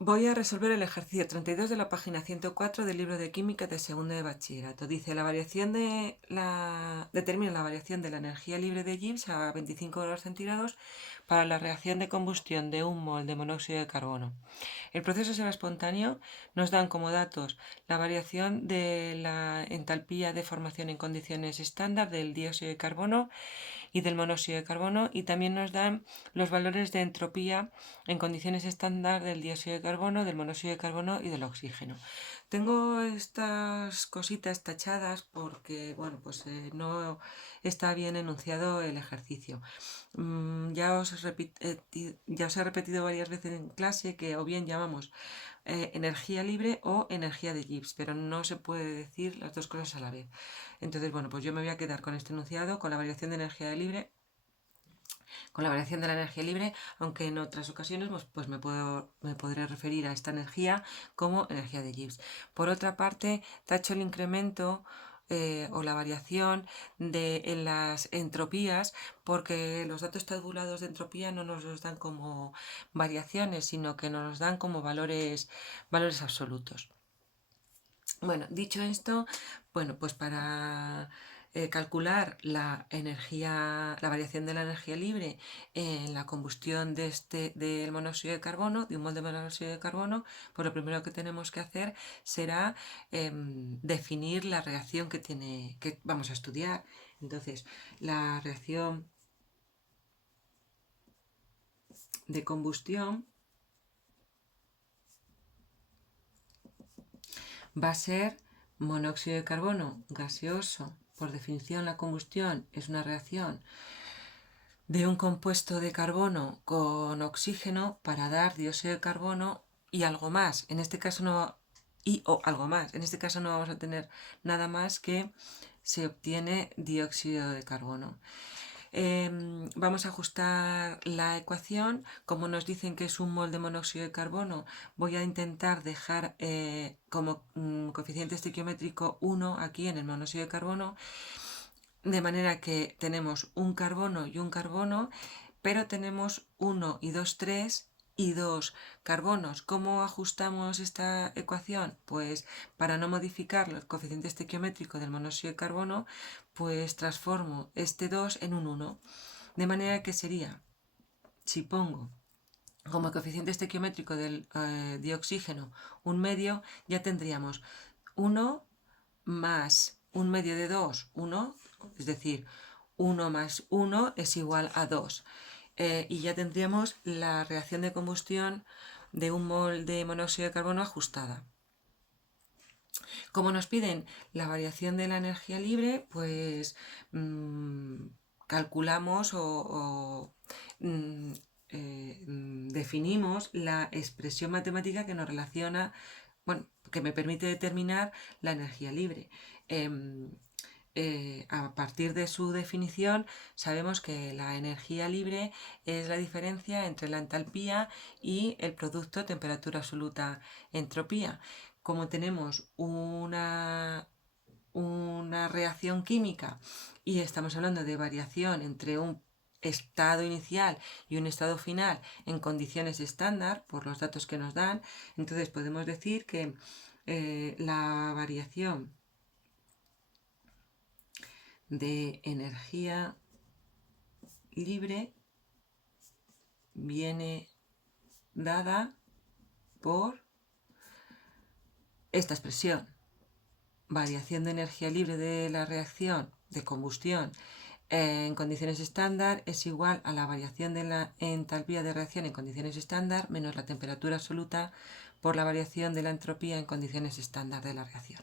Voy a resolver el ejercicio 32 de la página 104 del libro de química de segundo de bachillerato. Dice, determina la variación de la energía libre de Gibbs a 25 grados centígrados para la reacción de combustión de un mol de monóxido de carbono. El proceso será espontáneo. Nos dan como datos la variación de la entalpía de formación en condiciones estándar del dióxido de carbono y del monóxido de carbono, y también nos dan los valores de entropía en condiciones estándar del dióxido de carbono, del monóxido de carbono y del oxígeno. Tengo estas cositas tachadas porque, bueno, pues no está bien enunciado el ejercicio. Ya os he repetido varias veces en clase que o bien llamamos energía libre o energía de Gibbs, pero no se puede decir las dos cosas a la vez. Entonces, bueno, pues yo me voy a quedar con este enunciado, con la variación de energía libre, con la variación de la energía libre, aunque en otras ocasiones pues me podré referir a esta energía como energía de Gibbs. Por otra parte, tacho el incremento o la variación en las entropías, porque los datos tabulados de entropía no nos los dan como variaciones, sino que nos los dan como valores absolutos. Bueno, dicho esto, bueno, pues para calcular la variación de la energía libre en la combustión del monóxido de carbono, de un mol de monóxido de carbono, pues lo primero que tenemos que hacer será definir la reacción que vamos a estudiar. Entonces, la reacción de combustión va a ser monóxido de carbono gaseoso. Por definición, la combustión es una reacción de un compuesto de carbono con oxígeno para dar dióxido de carbono y algo más. En este caso no o algo más. En este caso no vamos a tener nada más que se obtiene dióxido de carbono. Vamos a ajustar la ecuación. Como nos dicen que es un mol de monóxido de carbono, voy a intentar dejar como coeficiente estequiométrico 1 aquí en el monóxido de carbono, de manera que tenemos un carbono y un carbono, pero tenemos 1 y 2, 3 y 2 carbonos. ¿Cómo ajustamos esta ecuación? Pues para no modificar el coeficiente estequiométrico del monóxido de carbono, pues transformo este 2 en un 1. De manera que sería, si pongo como coeficiente estequiométrico del dioxígeno un medio, ya tendríamos 1 más un medio de 2, 1, es decir, 1 más 1 es igual a 2. Y ya tendríamos la reacción de combustión de un mol de monóxido de carbono ajustada. Como nos piden la variación de la energía libre, pues calculamos definimos la expresión matemática que nos relaciona, bueno, que me permite determinar la energía libre. A partir de su definición, sabemos que la energía libre es la diferencia entre la entalpía y el producto temperatura absoluta entropía. Como tenemos una reacción química y estamos hablando de variación entre un estado inicial y un estado final en condiciones estándar por los datos que nos dan, entonces podemos decir que la variación de energía libre viene dada por esta expresión. Variación de energía libre de la reacción de combustión en condiciones estándar es igual a la variación de la entalpía de reacción en condiciones estándar menos la temperatura absoluta por la variación de la entropía en condiciones estándar de la reacción.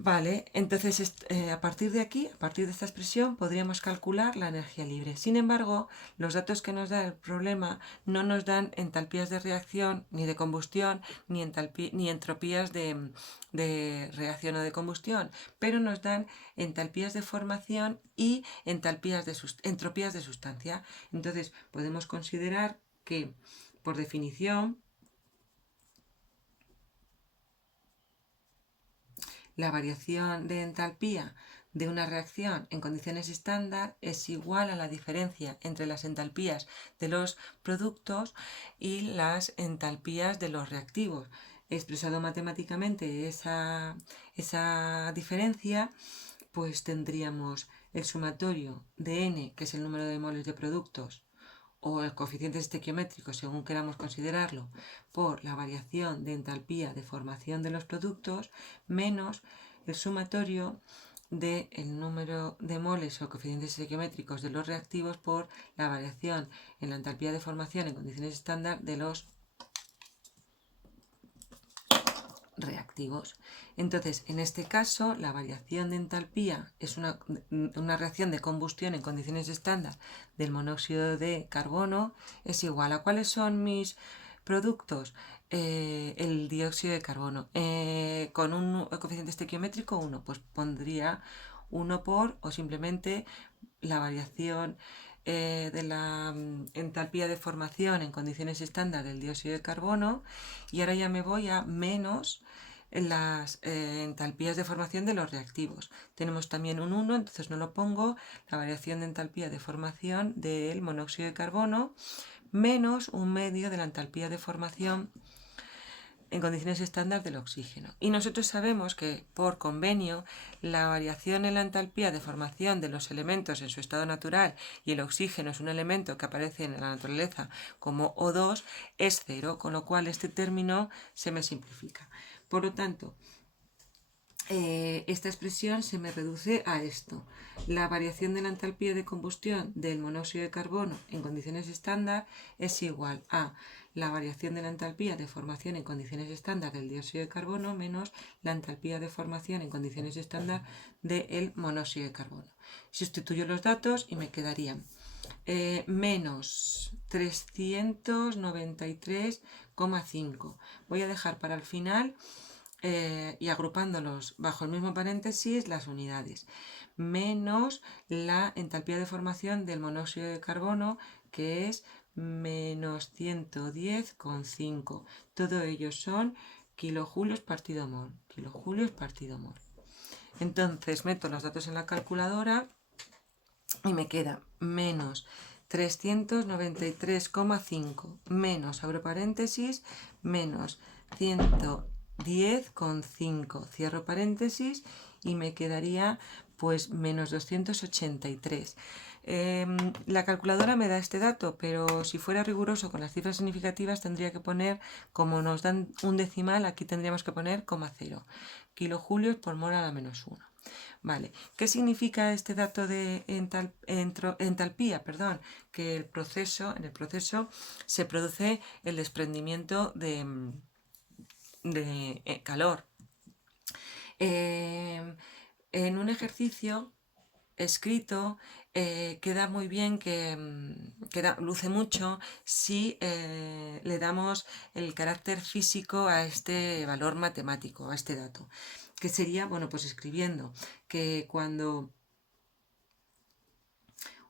Vale, entonces a partir de aquí, a partir de esta expresión, podríamos calcular la energía libre. Sin embargo, los datos que nos da el problema no nos dan entalpías de reacción, ni de combustión, ni entropías de reacción o de combustión, pero nos dan entalpías de formación y entropías de sustancia. Entonces, podemos considerar que, por definición, la variación de entalpía de una reacción en condiciones estándar es igual a la diferencia entre las entalpías de los productos y las entalpías de los reactivos. Expresado matemáticamente esa diferencia, pues tendríamos el sumatorio de n, que es el número de moles de productos, o el coeficiente estequiométrico, según queramos considerarlo, por la variación de entalpía de formación de los productos, menos el sumatorio del número de moles o coeficientes estequiométricos de los reactivos por la variación en la entalpía de formación en condiciones estándar de los reactivos. Entonces, en este caso, la variación de entalpía es una reacción de combustión en condiciones estándar del monóxido de carbono, es igual a ¿cuáles son mis productos? El dióxido de carbono. Con un coeficiente estequiométrico 1, pues pondría 1 por, o simplemente la variación de la entalpía de formación en condiciones estándar del dióxido de carbono, y ahora ya me voy a menos las entalpías de formación de los reactivos. Tenemos también un 1, entonces no lo pongo, la variación de entalpía de formación del monóxido de carbono, menos un medio de la entalpía de formación en condiciones estándar del oxígeno. Y nosotros sabemos que por convenio la variación en la entalpía de formación de los elementos en su estado natural, y el oxígeno es un elemento que aparece en la naturaleza como O2, es 0, con lo cual este término se me simplifica. Por lo tanto, esta expresión se me reduce a esto. La variación de la entalpía de combustión del monóxido de carbono en condiciones estándar es igual a la variación de la entalpía de formación en condiciones estándar del dióxido de carbono menos la entalpía de formación en condiciones estándar del monóxido de carbono. Sustituyo los datos y me quedarían menos 393,5. Voy a dejar para el final y agrupándolos bajo el mismo paréntesis las unidades, menos la entalpía de formación del monóxido de carbono, que es menos 110,5. Todo ello son kilojulios partido mol. Kilojulios partido mol. Entonces meto los datos en la calculadora y me queda menos 393,5 menos, abro paréntesis, menos 110,5, cierro paréntesis, y me quedaría pues menos 283. La calculadora me da este dato, pero si fuera riguroso con las cifras significativas tendría que poner, como nos dan un decimal, aquí tendríamos que poner 0,0, kilojulios por mol a la menos 1. Vale, ¿qué significa este dato de entalpía? Perdón, que en el proceso se produce el desprendimiento de calor. En un ejercicio escrito queda muy bien, luce mucho si le damos el carácter físico a este valor matemático, a este dato, que sería, bueno, pues escribiendo que cuando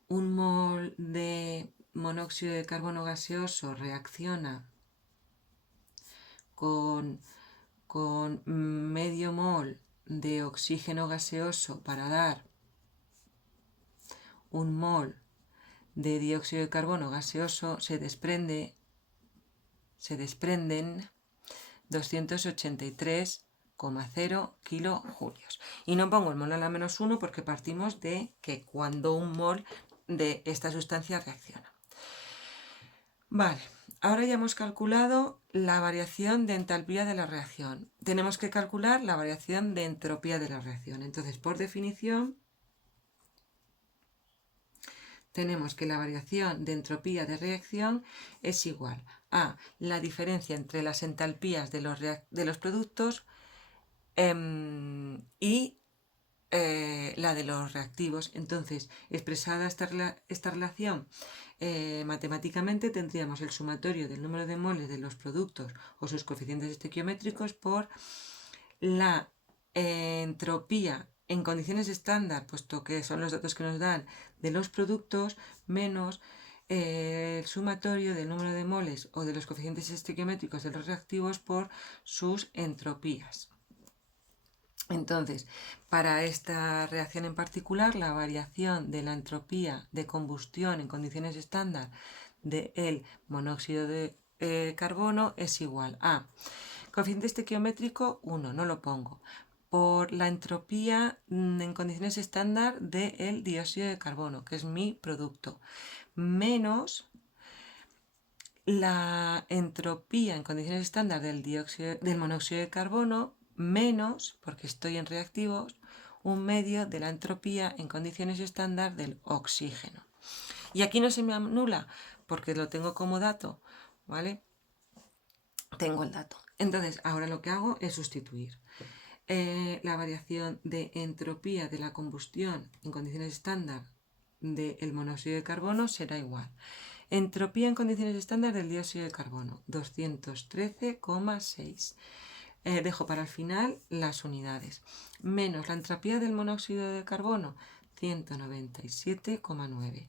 un mol de monóxido de carbono gaseoso reacciona con medio mol de oxígeno gaseoso para dar un mol de dióxido de carbono gaseoso, se desprenden 283,0 kilojulios. Y no pongo el mol a la menos 1 porque partimos de que cuando un mol de esta sustancia reacciona. Vale, ahora ya hemos calculado la variación de entalpía de la reacción. Tenemos que calcular la variación de entropía de la reacción. Entonces, por definición, tenemos que la variación de entropía de reacción es igual a la diferencia entre las entalpías de los productos y la de los reactivos. Entonces, expresada esta relación matemáticamente, tendríamos el sumatorio del número de moles de los productos o sus coeficientes estequiométricos por la entropía en condiciones estándar, puesto que son los datos que nos dan, de los productos, menos el sumatorio del número de moles o de los coeficientes estequiométricos de los reactivos por sus entropías. Entonces, para esta reacción en particular, la variación de la entropía de combustión en condiciones estándar del monóxido de carbono es igual a coeficiente estequiométrico 1, no lo pongo, por la entropía en condiciones estándar del dióxido de carbono, que es mi producto, menos la entropía en condiciones estándar del monóxido de carbono, menos, porque estoy en reactivos, un medio de la entropía en condiciones estándar del oxígeno. Y aquí no se me anula, porque lo tengo como dato, ¿vale? Tengo el dato. Entonces, ahora lo que hago es sustituir. La variación de entropía de la combustión en condiciones estándar del monóxido de carbono será igual. Entropía en condiciones estándar del dióxido de carbono, 213,6. Dejo para el final las unidades. Menos la entropía del monóxido de carbono, 197,9.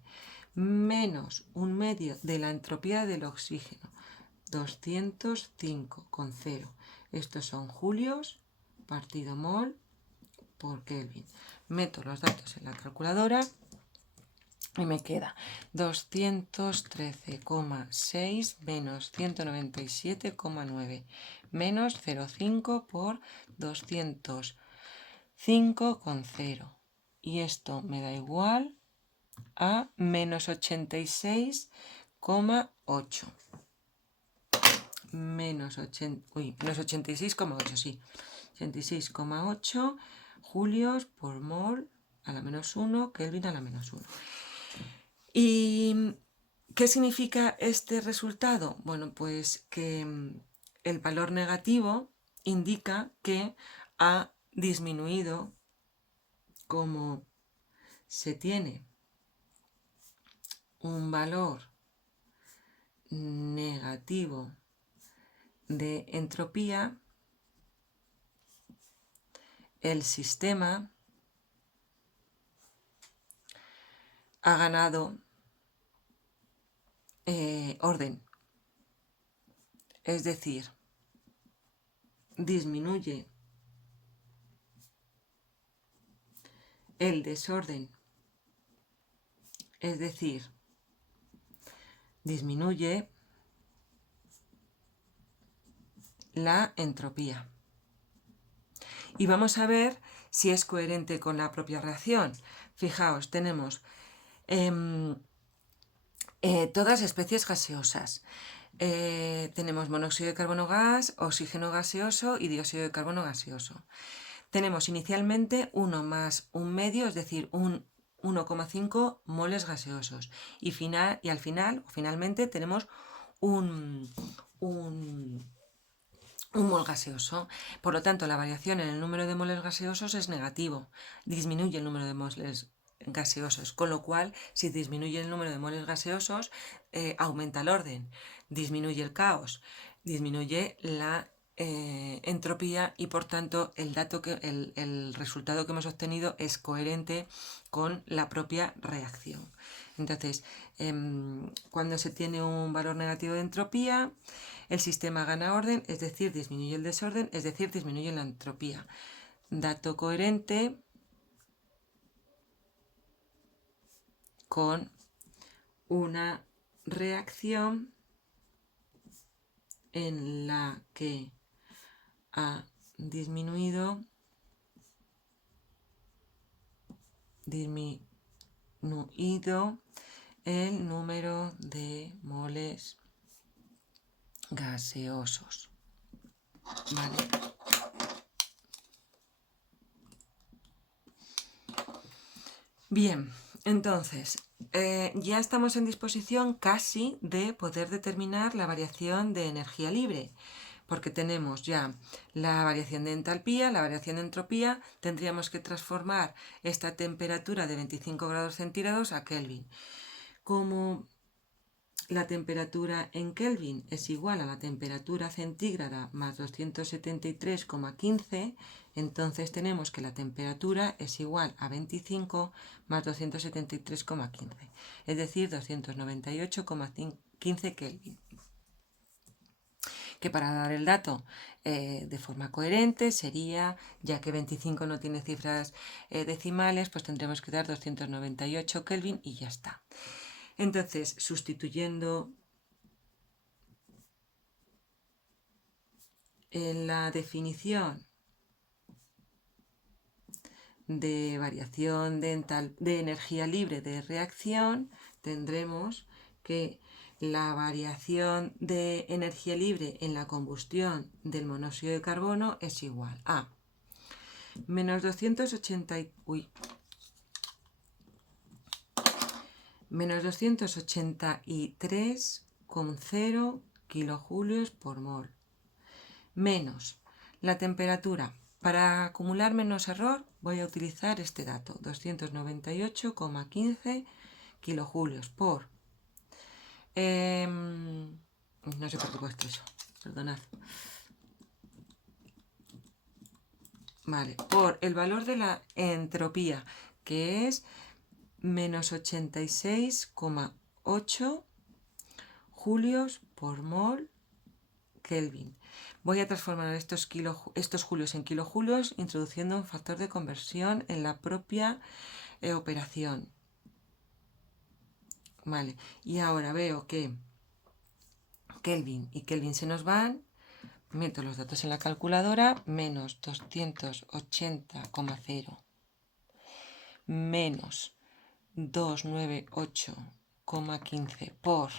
Menos un medio de la entropía del oxígeno, 205,0. Estos son julios partido mol por Kelvin. Meto los datos en la calculadora y me queda 213,6 menos 197,9 menos 0,5 por 205,0. Y esto me da igual a menos 86,8. Menos 86,8, sí. 86,8 julios por mol a la menos 1, Kelvin a la menos 1. ¿Y qué significa este resultado? Bueno, pues que el valor negativo indica que ha disminuido, como se tiene un valor negativo de entropía, el sistema ha ganado orden, es decir, disminuye el desorden, es decir, disminuye la entropía. Y vamos a ver si es coherente con la propia reacción. Fijaos, tenemos todas especies gaseosas. Tenemos monóxido de carbono gas, oxígeno gaseoso y dióxido de carbono gaseoso. Tenemos inicialmente 1 más un medio, es decir, un 1,5 moles gaseosos. Y al final, o finalmente, tenemos un mol gaseoso. Por lo tanto, la variación en el número de moles gaseosos es negativo. Disminuye el número de moles gaseosos, con lo cual, si disminuye el número de moles gaseosos, aumenta el orden, disminuye el caos, disminuye la entropía y por tanto el resultado que hemos obtenido es coherente con la propia reacción. Entonces, cuando se tiene un valor negativo de entropía, el sistema gana orden, es decir, disminuye el desorden, es decir, disminuye la entropía. Dato coherente con una reacción en la que ha disminuido el número de moles gaseosos. ¿Vale? Bien, entonces, ya estamos en disposición casi de poder determinar la variación de energía libre, porque tenemos ya la variación de entalpía, la variación de entropía, tendríamos que transformar esta temperatura de 25 grados centígrados a Kelvin. Como la temperatura en Kelvin es igual a la temperatura centígrada más 273,15, entonces tenemos que la temperatura es igual a 25 más 273,15, es decir, 298,15 Kelvin. que para dar el dato de forma coherente sería, ya que 25 no tiene cifras decimales, pues tendremos que dar 298 Kelvin y ya está. Entonces, sustituyendo en la definición de variación de energía libre de reacción, tendremos que la variación de energía libre en la combustión del monóxido de carbono es igual a menos 283,0 kilojulios por mol menos la temperatura. Para acumular menos error voy a utilizar este dato, 298,15 kilojulios por... no sé por qué he puesto eso, perdonad. Vale, por el valor de la entropía, que es menos 86,8 julios por mol Kelvin. Voy a transformar estos julios en kilojulios introduciendo un factor de conversión en la propia operación. Vale, y ahora veo que Kelvin y Kelvin se nos van. Meto los datos en la calculadora. Menos 280,0 menos 298,15 por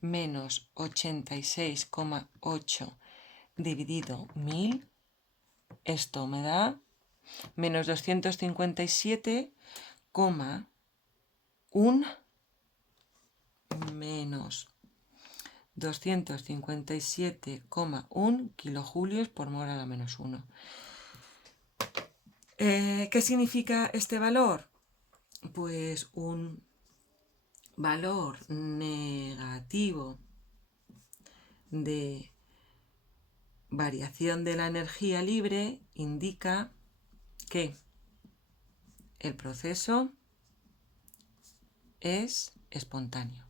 menos 86,8 dividido 1000, esto me da menos 257,1 menos 257,1 kilojulios por mol a la menos 1. ¿Qué significa este valor? Pues un valor negativo de variación de la energía libre indica que el proceso es espontáneo.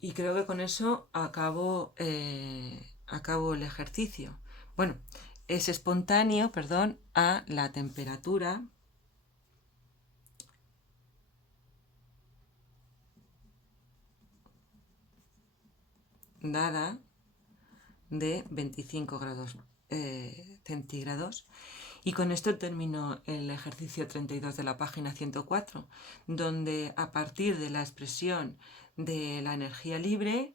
Y creo que con eso acabo el ejercicio. Bueno, es espontáneo, perdón, a la temperatura dada de 25 grados centígrados. Y con esto termino el ejercicio 32 de la página 104, donde a partir de la expresión de la energía libre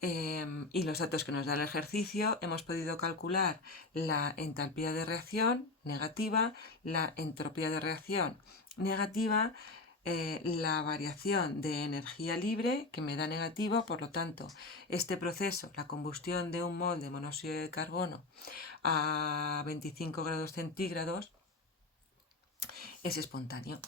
y los datos que nos da el ejercicio, hemos podido calcular la entalpía de reacción negativa, la entropía de reacción negativa, la variación de energía libre que me da negativa. Por lo tanto, este proceso, la combustión de un mol de monóxido de carbono a 25 grados centígrados, es espontáneo.